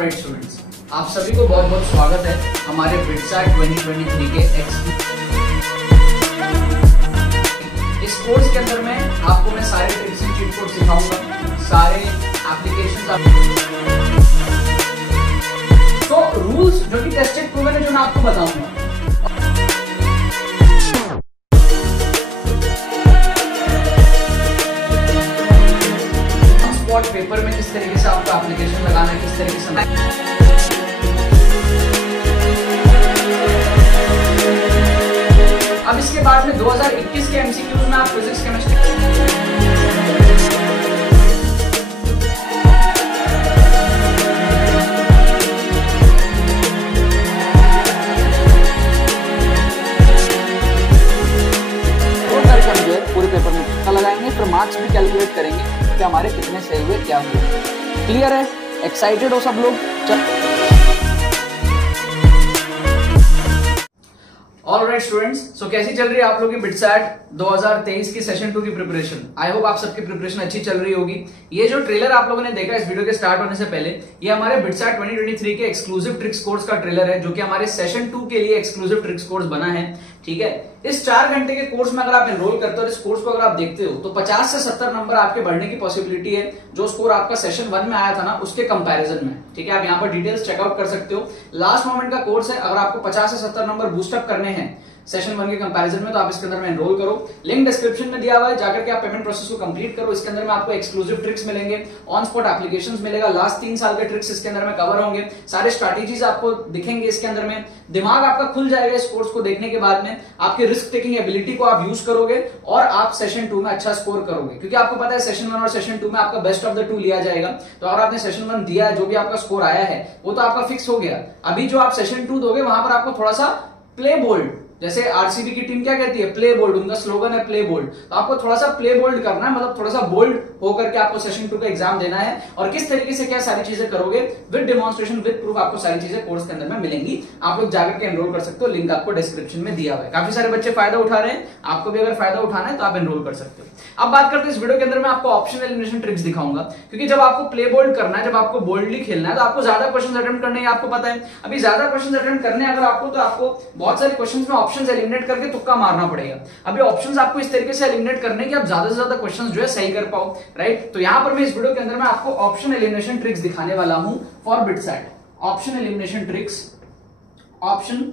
Students, आप सभी को बहुत बहुत स्वागत है हमारे बिटसैट 2023 के इस कोर्स के अंदर में आपको मैं सारे ट्रिक्स एंड चीट कोड सिखाऊंगा, सारे एप्लीकेशंस तो रूल्स जो कि टेस्टेड प्रूवन है, जो मैं आपको बताऊंगा। पेपर में किस तरीके से आपको एप्लीकेशन लगाना है, किस तरीके से अब इसके बाद में 2021 के एमसीक्यूज में आप फिजिक्स केमिस्ट्री पूरे पेपर में पता लगाएंगे, फिर मार्क्स भी कैलकुलेट करेंगे कि हमारे कितने सही हुए, क्या हुए। क्लियर है? एक्साइटेड हो सब लोग? ऑलराइट स्टूडेंट्स, सो कैसी चल रही है आप लोगों की बिटसैट 2023 की सेशन 2 की प्रिपरेशन? आई होप आप सबकी प्रिपरेशन अच्छी चल रही होगी। ये जो ट्रेलर आप लोगों ने देखा इस वीडियो के स्टार्ट होने से पहले, ये हमारे बिटसैट 2023 के एक्सक्लूसिव ट्रिक्स कोर्स का ट्रेलर है, जो कि हमारे सेशन 2 के लिए एक्सक्लूसिव ट्रिक्स कोर्स बना है। ठीक है, इस 4 घंटे के कोर्स में अगर आप एनरोल करते हो, इस कोर्स को अगर आप देखते हो, तो 50 से 70 नंबर आपके बढ़ने की पॉसिबिलिटी है, जो स्कोर आपका सेशन 1 में आया था ना, उसके कंपैरिजन में। ठीक है, आप यहाँ पर डिटेल्स चेकआउट कर सकते हो। लास्ट मोमेंट का कोर्स है, अगर आपको 50 से 70 नंबर बूस्टअप करने हैं सेशन 1 के कंपैरिजन में, तो आप इसके अंदर में एनरोल करो। लिंक डिस्क्रिप्शन में दिया हुआ है, जाकर के आप पेमेंट प्रोसेस को कंप्लीट करो। इसके अंदर में आपको एक्सक्लूसिव ट्रिक्स मिलेंगे, ऑन स्पॉट एप्लीकेशंस मिलेगा, लास्ट 3 साल के ट्रिक्स इसके अंदर में कवर होंगे, सारे स्ट्रैटेजीज आपको दिखेंगे इसके अंदर में। दिमाग आपका खुल जाएगा इस कोर्स को देखने के बाद में। आपकी रिस्क टेकिंग एबिलिटी को आप यूज करोगे और आप सेशन 2 में अच्छा स्कोर करोगे, क्योंकि आपको पता है सेशन 1 और सेशन 2 में आपका बेस्ट ऑफ द 2 लिया जाएगा। तो अगर आपने सेशन 1 दिया है, जो भी आपका स्कोर आया है वो तो आपका फिक्स हो गया। अभी जो आप सेशन 2 दोगे, वहां पर आपको थोड़ा सा प्ले बोल्ड, जैसे आरसीबी की टीम क्या कहती है, प्ले बोल्ड, उनका स्लोगन है प्ले बोल्ड। तो आपको थोड़ा सा प्ले बोल्ड करना है, मतलब थोड़ा सा बोल्ड होकर के आपको सेशन 2 का एग्जाम देना है। और किस तरीके से क्या सारी चीजें करोगे, विद डेमोन्स्ट्रेशन, विद प्रूफ, आपको सारी चीजें कोर्स के अंदर में मिलेंगी। आप लोग जाकर के एनरोल कर सकते हो, लिंक आपको डिस्क्रिप्शन में दिया हुआ है। काफी सारे बच्चे फायदा उठा रहे हैं, आपको भी अगर फायदा उठाना है तो आप एनरोल कर सकते हो। अब बात करते हैं इस वीडियो के अंदर मैं आपको ऑप्शन एलिमिनेशन ट्रिक्स दिखाऊंगा, क्योंकि जब आपको प्ले बोल्ड करना है, जब आपको बोल्डली खेलना है, तो आपको ज्यादा क्वेश्चन अटेम्प्ट करने हैं, आपको पता है। अभी ज्यादा क्वेश्चन अटेम्प्ट करने अगर आपको, तो आपको बहुत सारे क्वेश्चन में ऑप्शन एलिमिनेट करके तुक्का मारना पड़ेगा। अभी ऑप्शंस आपको इस तरीके से एलिमिनेट करने कि आप ज्यादा से ज्यादा क्वेश्चंस जो है सही कर पाओ, राइट। तो यहां पर मैं इस वीडियो के अंदर मैं आपको ऑप्शन एलिमिनेशन ट्रिक्स दिखाने वाला हूं for BITSAT. Option elimination tricks, option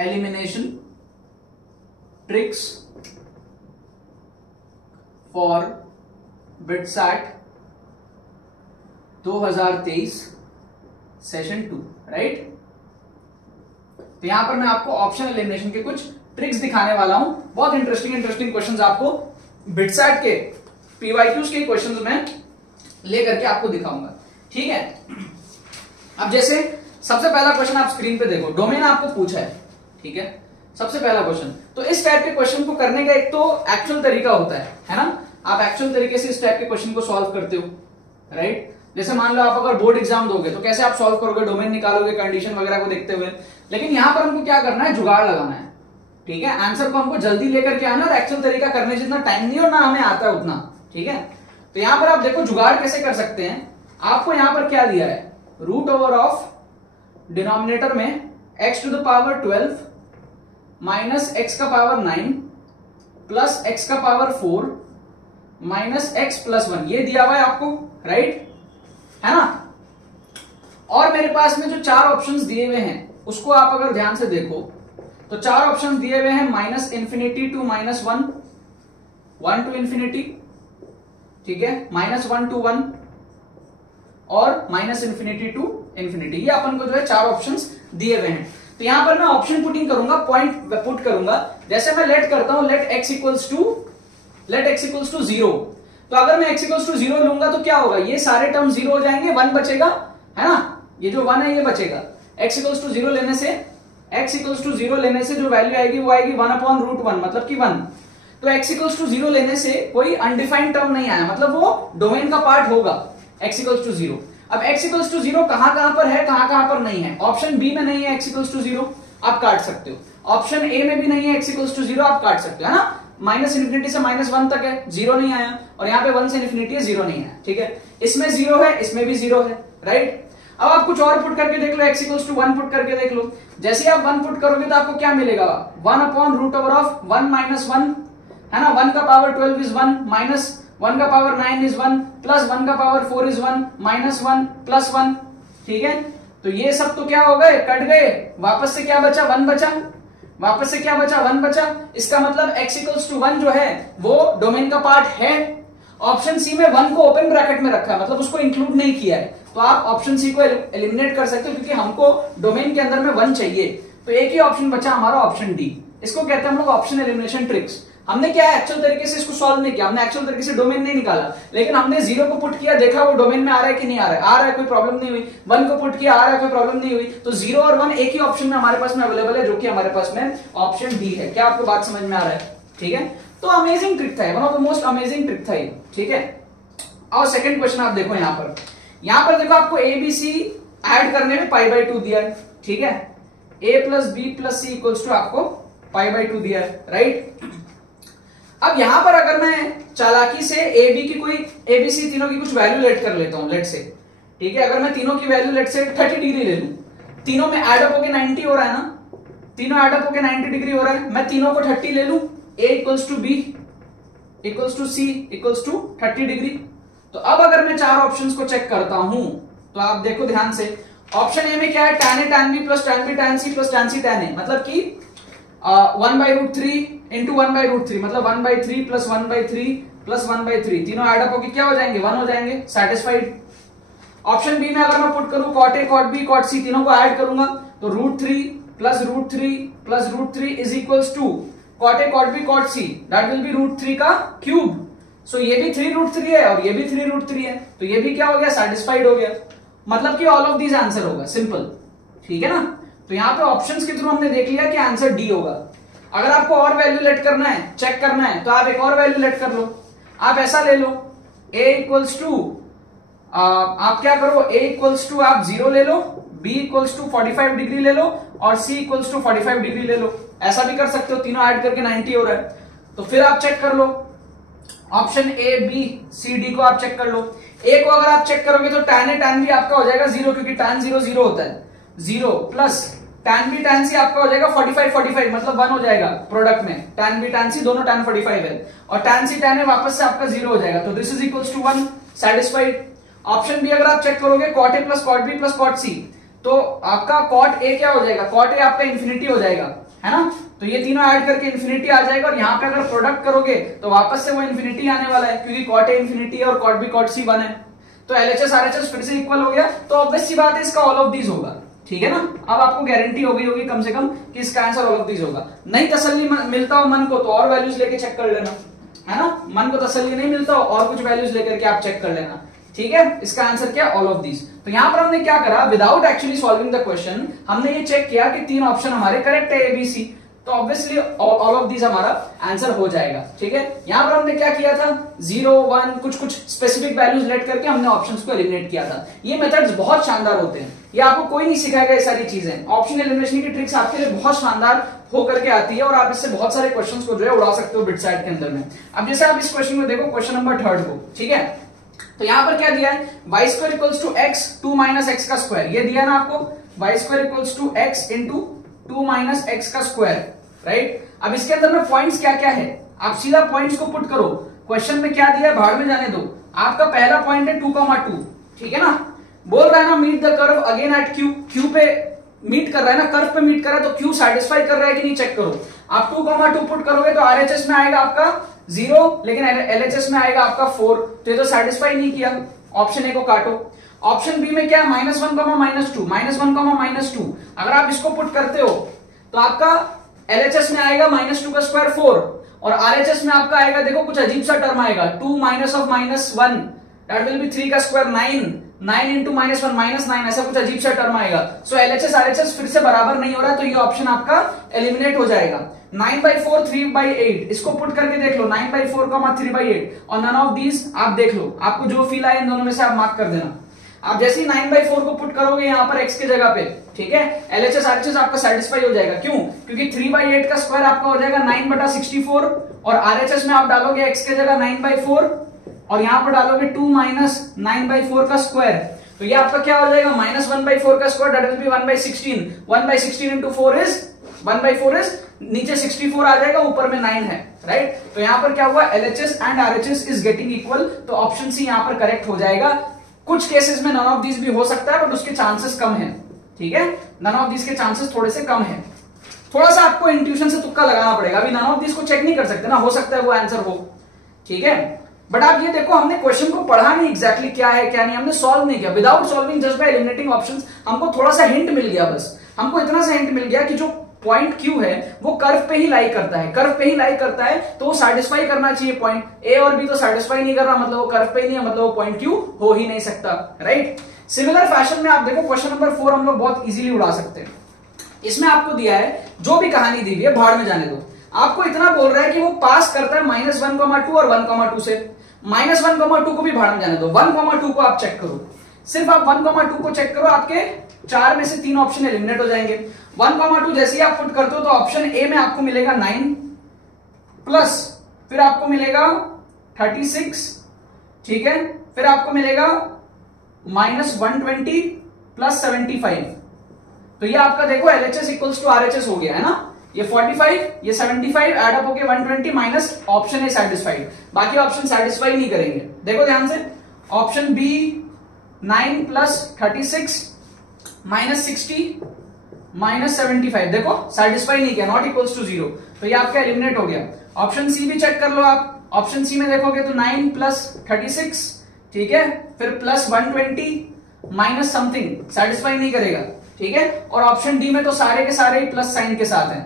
elimination tricks for BITSAT 2023 session 2, right. तो यहां पर मैं आपको ऑप्शन एलिमिनेशन के कुछ ट्रिक्स दिखाने वाला हूं। बहुत इंटरेस्टिंग क्वेश्चंस आपको बिटसैट के पीवाईक्यूज के क्वेश्चंस में लेकर के आपको दिखाऊंगा। ठीक है, अब जैसे सबसे पहला क्वेश्चन आप स्क्रीन पे देखो, डोमेन आपको पूछा है। ठीक है, सबसे पहला क्वेश्चन, तो इस टाइप के क्वेश्चन को करने का एक तो एक्चुअल तरीका होता है ना। आप एक्चुअल तरीके से इस टाइप के क्वेश्चन को सॉल्व करते हो, राइट। जैसे मान लो आप अगर बोर्ड एग्जाम दोगे, तो कैसे आप सॉल्व करोगे, डोमेन निकालोगे कंडीशन वगैरह को देखते हुए। लेकिन यहां पर हमको क्या करना है, जुगाड़ लगाना है। ठीक है, आंसर को हमको जल्दी लेकर के आना, और एक्चुअल तरीका करने जितना टाइम नहीं और ना हमें आता है उतना। ठीक है, तो यहां पर आप देखो जुगाड़ कैसे कर सकते हैं। आपको यहां पर क्या दिया है, रूट ओवर ऑफ डिनोमिनेटर में x to the power 12 minus x का पावर 9 प्लस x का पावर 4 माइनस x प्लस 1, ये दिया हुआ है आपको, राइट, है ना। और मेरे पास में जो 4 ऑप्शंस दिए हुए हैं, उसको आप अगर ध्यान से देखो, तो 4 ऑप्शंस दिए हुए हैं, minus infinity to minus 1, 1 to infinity, ठीक है, माइनस 1 टू 1 और माइनस इंफिनिटी टू इंफिनिटी। ये अपन को जो है 4 ऑप्शंस दिए हुए हैं। तो यहां पर मैं ऑप्शन पुटिंग करूंगा, पॉइंट पुट करूंगा। जैसे मैं लेट करता हूं, लेट x इक्वल्स टू 0। तो अगर मैं x इक्वल्स टू 0 लूंगा तो क्या होगा, ये सारे टर्म 0 हो जाएंगे, 1 बचेगा, है ना। ये जो 1 है ये बचेगा। x इक्वल्स टू 0 लेने से जो वैल्यू आएगी वो आएगी 1 अपॉन रूट 1, मतलब कि 1। तो x इक्वल्स टू 0 लेने से कोई अनडिफाइंड टर्म नहीं आया, मतलब वो डोमेन का पार्ट होगा x इक्वल्स टू 0। अब x इक्वल्स टू 0 कहां पर है, कहां पर नहीं है। ऑप्शन बी में नहीं है x इक्वल्स टू 0, आप काट सकते हो। ऑप्शन ए में भी नहीं है x इक्वल्स टू 0, आप काट सकते हो, है ना। माइनस इन्फिनिटी से माइनस 1 तक है, 0 नहीं आया, और यहाँ पे 1 से इन्फिनिटी है, 0 नहीं आया। ठीक है, इसमें 0 है, इसमें भी 0 है, राइट। अब आप कुछ और पुट करके देख लो, x इक्वल्स टू 1 पुट करके देख लो। जैसे आप 1 पुट करोगे तो आपको क्या मिलेगा, 1 upon root over of 1 minus 1, है ना, 1 का पावर 12 इज 1, माइनस 1 का पावर 9 इज 1, प्लस 1 का पावर 4 इज 1, माइनस 1 प्लस 1। ठीक है, तो ये सब तो क्या हो गए, कट गए, वापस से क्या बचा, 1 बचा, वापस से क्या बचा, 1 बचा। इसका मतलब x इक्वल्स टू 1 जो है वो डोमेन का पार्ट है। ऑप्शन सी में 1 को ओपन ब्रैकेट में रखा है, मतलब उसको इंक्लूड नहीं किया है, तो आप ऑप्शन सी को एलिमिनेट कर सकते हो, क्योंकि हमको डोमेन के अंदर में 1 चाहिए। तो एक ही ऑप्शन बचा हमारा, ऑप्शन डी। इसको कहते हैं हम लोग ऑप्शन एलिमिनेशन ट्रिक्स। हमने क्या है, एक्चुअल तरीके से इसको सॉल्व नहीं किया, हमने एक्चुअल तरीके से डोमेन नहीं निकाला, लेकिन हमने 0 को पुट किया, देखा वो डोमेन में आ रहा है कि नहीं आ रहा है, आ रहा है, कोई प्रॉब्लम नहीं हुई। 1 को पुट किया, आ रहा है, कोई प्रॉब्लम नहीं हुई। तो 0 और 1 एक ही ऑप्शन में हमारे पास में अवेलेबल है, जो कि हमारे पास में ऑप्शन डी है। क्या आपको बात समझ में आ रहा है? ठीक है, तो अमेजिंग ट्रिक था, one of the most amazing trick था ये। ठीक है, और सेकंड क्वेश्चन आप देखो, यहां पर देखो आपको ए बी सी ऐड करने में पाई बाई 2 दिया है। ठीक है, a plus B plus C equals to आपको पाई बाई 2 दिया है, राइट। अब यहां पर अगर मैं चालाकी से ए बी की कोई ए बी सी तीनों की कुछ वैल्यू लेट कर लेता हूं, लेट से, ठीक है, अगर मैं तीनों की वैल्यू लेट से 30 डिग्री ले लूं, तीनों में एड अप होके 90 हो रहा है ना, तीनों एड अप होके 90 डिग्री हो रहा है, मैं तीनों को 30 ले लूं, a equals to B equals to C equals to 30 degree. तो अब अगर मैं चार ऑप्शंस को चेक करता हूं, तो आप देखो ध्यान से, ऑप्शन ए में क्या है, tan a tan b plus tan b tan c plus tan c tan a, मतलब कि 1/√3 इंटू 1/√3, मतलब 1/3 प्लस 1/3 प्लस 1/3, तीनों एड अप होके क्या हो जाएंगे, 1 हो जाएंगे, सेटिस्फाइड। ऑप्शन बी में अगर मैं पुट करूं cot a cot b cot c, तीनों को ऐड करूंगा तो √3 plus √3 plus √3 is equals to cot a cot b cot c, that will be √3 का क्यूब। सो ये भी 3√3 है और ये भी 3√3 है, तो ये भी क्या हो गया, सेटिस्फाइड हो गया, मतलब कि ऑल ऑफ दीज आंसर होगा, सिंपल। ठीक है ना, तो यहाँ पे ऑप्शंस के थ्रू हमने देख लिया कि आंसर डी होगा। अगर आपको और वैल्यू लेट करना है, चेक करना है, तो आप एक और वैल्यू लेट कर लो। आप ऐसा ले लो, a इक्वल्स टू, आप क्या करो, a इक्वल्स टू आप 0 ले लो, b इक्वल्स टू 45 डिग्री ले लो और c इक्वल्स टू 45 डिग्री ले लो। ऐसा भी कर सकते हो, तीनों ऐड करके 90 हो रहा है। तो फिर आप चेक कर लो, option A B C D को आप चेक कर लो। ए को अगर आप चेक करोगे तो tan a tan b आपका हो जाएगा 0, क्योंकि tan 0 0 होता है, 0 plus tan b tan c आपका हो जाएगा 45 45, मतलब 1 हो जाएगा प्रोडक्ट में, tan b tan c दोनों tan 45 है, और tan c tan a वापस से आपका 0 हो जाएगा, तो this is equals to 1, satisfied. Option B अगर आप चेक करोगे cot a plus cot b plus cot c, तो आपका cot a क्या हो जाएगा, cot a आपका इंफिनिटी हो जाएगा, है ना, तो ये तीनों ऐड करके इंफिनिटी आ जाएगा, और यहाँ पे अगर प्रोडक्ट करोगे तो वापस से वो इंफिनिटी आने वाला है, क्योंकि cot a इंफिनिटी है और cot b cot c 1 है, तो LHS RHS फिर से इक्वल हो गया, तो ऑब्वियस सी बात है इसका ऑल ऑफ दीज होगा। ठीक है ना, अब आपको गारंटी हो गई होगी कम से कम कि इसका आंसर ऑल ऑफ दीज होगा। नहीं तसल्ली मिलता हो मन को तो और वैल्यूज लेके चेक कर लेना, है ना, मन को तसल्ली नहीं मिलता हो और कुछ वैल्यूज लेकर के आप चेक कर लेना। ठीक है, इसका आंसर क्या, ऑल ऑफ दीज। तो यहां पर हमने क्या करा, without actually solving the question, हमने ये चेक किया कि तीन ऑप्शन हमारे करेक्ट है, ए बी सी, तो ऑब्वियसली ऑल ऑफ दीज हमारा आंसर हो जाएगा। ठीक है, यहां पर हमने क्या किया था, 0 1 कुछ कुछ स्पेसिफिक वैल्यूज लेट करके हमने ऑप्शंस को एलिमिनेट किया था। ये मेथड्स बहुत शानदार होते हैं, ये आपको कोई नहीं सिखाएगा, ये सारी चीजें, ऑप्शन एलिमिनेशन की ट्रिक्स आपके लिए बहुत शानदार होकर के आती है, और आप इससे बहुत सारे क्वेश्चंस को जो है उड़ा सकते हो बिटसाइट के अंदर में। अब जैसे आप इस क्वेश्चन में देखो, क्वेश्चन नंबर 3 को, ठीक है, तो यहां पर क्या दिया है, Y square equals to X 2 minus X का स्क्वायर, ये दिया ना आपको, Y square equals to X into 2 minus X का स्क्वायर, राइट। अब इसके अंदर में पॉइंट्स क्या क्या है, आप सीधा पॉइंट्स को पुट करो, क्वेश्चन में क्या दिया है भाड़ में जाने दो। आपका पहला पॉइंट है 2,2, ठीक है ना, बोल रहा है ना meet the curve again at Q, Q पे मीट कर रहा है ना, कर्व पे मीट कर रहा है, तो क्यू सेटिस्फाई कर रहा है कि नहीं चेक करो। आप 2,2 पुट करोगे तो आरएचएस में आएगा आपका 0, लेकिन एलएचएस में आएगा आपका 4, तो ये तो सेटिस्फाई नहीं किया, ऑप्शन ए को काटो। ऑप्शन बी में क्या है, -1, -2, -1, -2, अगर आप इसको पुट करते हो तो आपका LHS में आएगा -2 का स्क्वायर 4, और RHS में आपका आएगा, देखो कुछ अजीब सा टर्म आएगा, 2 minus of -1, that will be 3 का स्क्वायर 9 इंटू -1 -9, ऐसा कुछ अजीब सा टर्म आएगा। सो LHS RHS फिर से बराबर नहीं हो रहा, तो ये ऑप्शन आपका एलिमिनेट हो जाएगा। 9/4 3/8, इसको पुट करके देख लो, 9/4 3/8, और नन ऑफ दीज आप देख लो, आपको जो फील आए इन दोनों में से आप मार्क कर देना। आप जैसे ही 9/4 को पुट करोगे यहाँ पर x के जगह पे, ठीक है, LHS RHS आपका सेटिस्फाई हो जाएगा, क्यों, क्योंकि 3/8 का स्क्वायर आपका हो जाएगा 9/64, और RHS में आप डालोगे x के जगह 9/4, और यहाँ पर डालोगे 2 माइनस 9/4 का स्क्वायर, तो ये आपका क्या हो जाएगा, -1/4 का square that will B 1/16, 1/16 into 4 is 1/4 is, नीचे 64 आ जाएगा, ऊपर में 9 है, राइट। तो यहां पर क्या हुआ, LHS and RHS is getting equal, तो ऑप्शन सी यहां पर करेक्ट हो जाएगा। कुछ केसेस में नन ऑफ दीज भी हो सकता है, बट उसके चांसेस कम है, ठीक है, नन ऑफ दीज के चांसेस थोड़े से कम है। थोड़ा सा आपको इंट्यूशन से तुक्का लगाना पड़ेगा, अभी नन ऑफ दीज को चेक नहीं कर सकते ना, हो सकता है वो आंसर हो, ठीक है। बट आप ये देखो, हमने क्वेश्चन को पढ़ा नहीं एग्जैक्टली क्या है क्या नहीं, हमने सॉल्व नहीं किया, without solving just by eliminating options हमको थोड़ा सा हिंट मिल गया, बस हमको इतना सा हिंट मिल गया कि जो पॉइंट Q है वो कर्व पे ही लाई करता है, कर्व पे ही लाई करता है, तो वो सेटिस्फाई करना चाहिए पॉइंट A और B, तो सेटिस्फाई नहीं कर रहा, मतलब वो कर्व पे ही नहीं है, मतलब वो पॉइंट Q हो ही नहीं सकता, राइट। सिमिलर फैशन में आप देखो क्वेश्चन नंबर 4 हम लोग बहुत इजीली उड़ा सकते हैं। इसमें आपको दिया है, जो भी कहानी दी हुई है भाड़ में जाने दो, आपको इतना बोल रहा है कि वो पास करता है -1,2 और 1,2 से, -1,2 को भी भाड़ में जाने दो, 1,2 को आप चेक करो, सिर्फ आप 1,2 को चेक करो, आपके 4 में से 3 ऑप्शन एलिमिनेट हो जाएंगे। 1,2 जैसे ही आप पुट करते हो तो ऑप्शन ए में आपको मिलेगा 9 प्लस, फिर आपको मिलेगा 36, ठीक है, फिर आपको मिलेगा -120 प्लस 75, तो ये आपका देखो LHS इक्वल्स टू RHS हो गया है ना, ये 45 ये 75 एड अप होके 120 माइनस ऑप्शन ए सेटिस्फाइड, बाकी ऑप्शन सेटिस्फाई नहीं करेंगे। देखो ध्यान से, ऑप्शन बी 9 प्लस 36 -60 -75, देखो सेटिस्फाई नहीं किया, नॉट इक्वल्स टू 0, तो ये आपका एलिमिनेट हो गया। ऑप्शन सी भी चेक कर लो आप, ऑप्शन सी में देखोगे तो 9 प्लस 36, ठीक है, फिर प्लस 120 माइनस समथिंग, सेटिस्फाई नहीं करेगा, ठीक है, और ऑप्शन डी में तो सारे के सारे ही प्लस साइन के साथ हैं,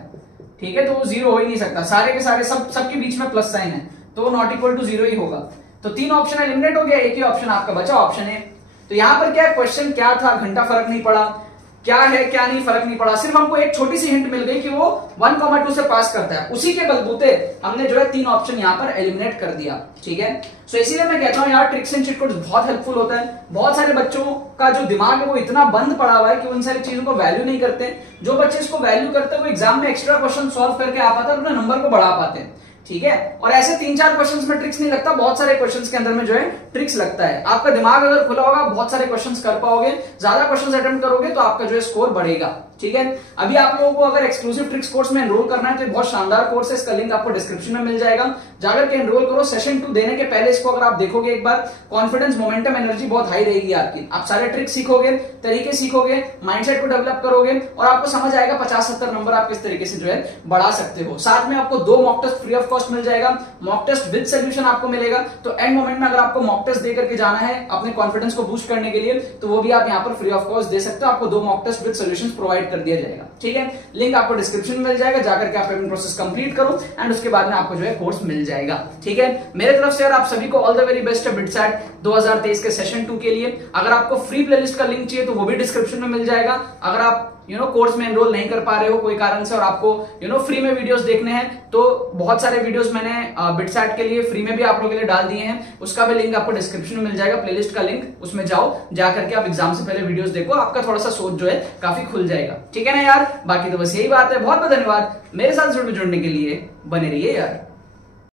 ठीक है, तो वो 0 हो ही नहीं सकता, सारे के सारे सबके बीच में प्लस साइन है, तो वो नॉट इक्वल टू 0 ही होगा। तो 3 ऑप्शन एलिमिनेट हो गया, एक ही ऑप्शन आपका बचा, ऑप्शन ए। तो यहां पर क्या क्वेश्चन क्या था, घंटा फर्क नहीं पड़ा, क्या है क्या नहीं फर्क नहीं पड़ा, सिर्फ हमको एक छोटी सी हिंट मिल गई कि वो 1,2 से पास करता है, उसी के बलबूते हमने जो है 3 ऑप्शन यहां पर एलिमिनेट कर दिया, ठीक है। सो इसीलिए मैं कहता हूं यार, ट्रिक्स एंड चिट कोड्स बहुत हेल्पफुल होता है। बहुत सारे बच्चों का जो दिमाग है वो इतना बंद पड़ा हुआ है कि उन सारी चीजों को वैल्यू नहीं करते। जो बच्चे इसको वैल्यू करते हैं वो एग्जाम में एक्स्ट्रा क्वेश्चन सॉल्व करके आ पाते हैं, अपने नंबर को बढ़ा पाते हैं, ठीक है। और ऐसे 3-4 क्वेश्चंस में ट्रिक्स नहीं लगता, बहुत सारे क्वेश्चंस के अंदर में जो है ट्रिक्स लगता है। आपका दिमाग अगर खुला होगा, बहुत सारे क्वेश्चंस कर पाओगे, ज्यादा क्वेश्चंस अटेम्प्ट करोगे तो आपका जो है स्कोर बढ़ेगा, ठीक है। अभी आप लोगों को अगर एक्सक्लूसिव ट्रिक्स कोर्स में एनरोल करना है तो बहुत शानदार कोर्स है, इसका लिंक आपको डिस्क्रिप्शन में मिल जाएगा, जाकर के एनरोल करो। सेशन 2 देने के पहले इसको अगर आप देखोगे एक बार, कॉन्फिडेंस मोमेंटम एनर्जी बहुत हाई रहेगी आपकी, आप सारे ट्रिक्स सीखोगे, तरीके सीखोगे, माइंडसेट को डेवलप करोगे और आपको समझ आएगा 50-70 नंबर आप किस तरीके से जो है बढ़ा सकते हो। साथ में आपको 2 mock test free of cost मिल जाएगा, मॉक टेस्ट विद सोल्यूशन आपको मिलेगा, तो एंड मोमेंट में अगर आपको मॉक टेस्ट देकर के जाना है अपने कॉन्फिडेंस को बूस्ट करने के लिए तो वो भी आप यहां पर फ्री ऑफ कॉस्ट दे सकते हो, आपको 2 mock test with solutions provide कर दिया जाएगा, ठीक है। लिंक आपको डिस्क्रिप्शन में मिल जाएगा, जाकर के आप पेमेंट प्रोसेस कंप्लीट करो एंड उसके बाद में आपको जो है कोर्स मिल जाएगा, ठीक है। मेरे तरफ से यार आप सभी को ऑल द वेरी बेस्ट है बिटसैट 2023 के सेशन 2 के लिए। अगर आपको फ्री प्लेलिस्ट का लिंक चाहिए तो वो भी डिस्क्रिप्शन में मिल जाएगा। अगर आप कोर्स में एनरोल नहीं कर पा रहे हो कोई कारण से और आपको फ्री में वीडियोस देखने हैं तो बहुत सारे वीडियोस मैंने बिटसैट के लिए फ्री में भी आप लोगों के लिए डाल दिए हैं, उसका भी लिंक आपको डिस्क्रिप्शन में मिल जाएगा, प्लेलिस्ट का लिंक, उसमें जाओ, जाकर के आप एग्जाम से पहले वीडियोस देखो, आपका थोड़ा सा सोच जो है काफी खुल जाएगा, ठीक है ना यार। बाकी तो बस यही बात है, बहुत बहुत धन्यवाद मेरे साथ जुड़ने के लिए, बने रहिए यार।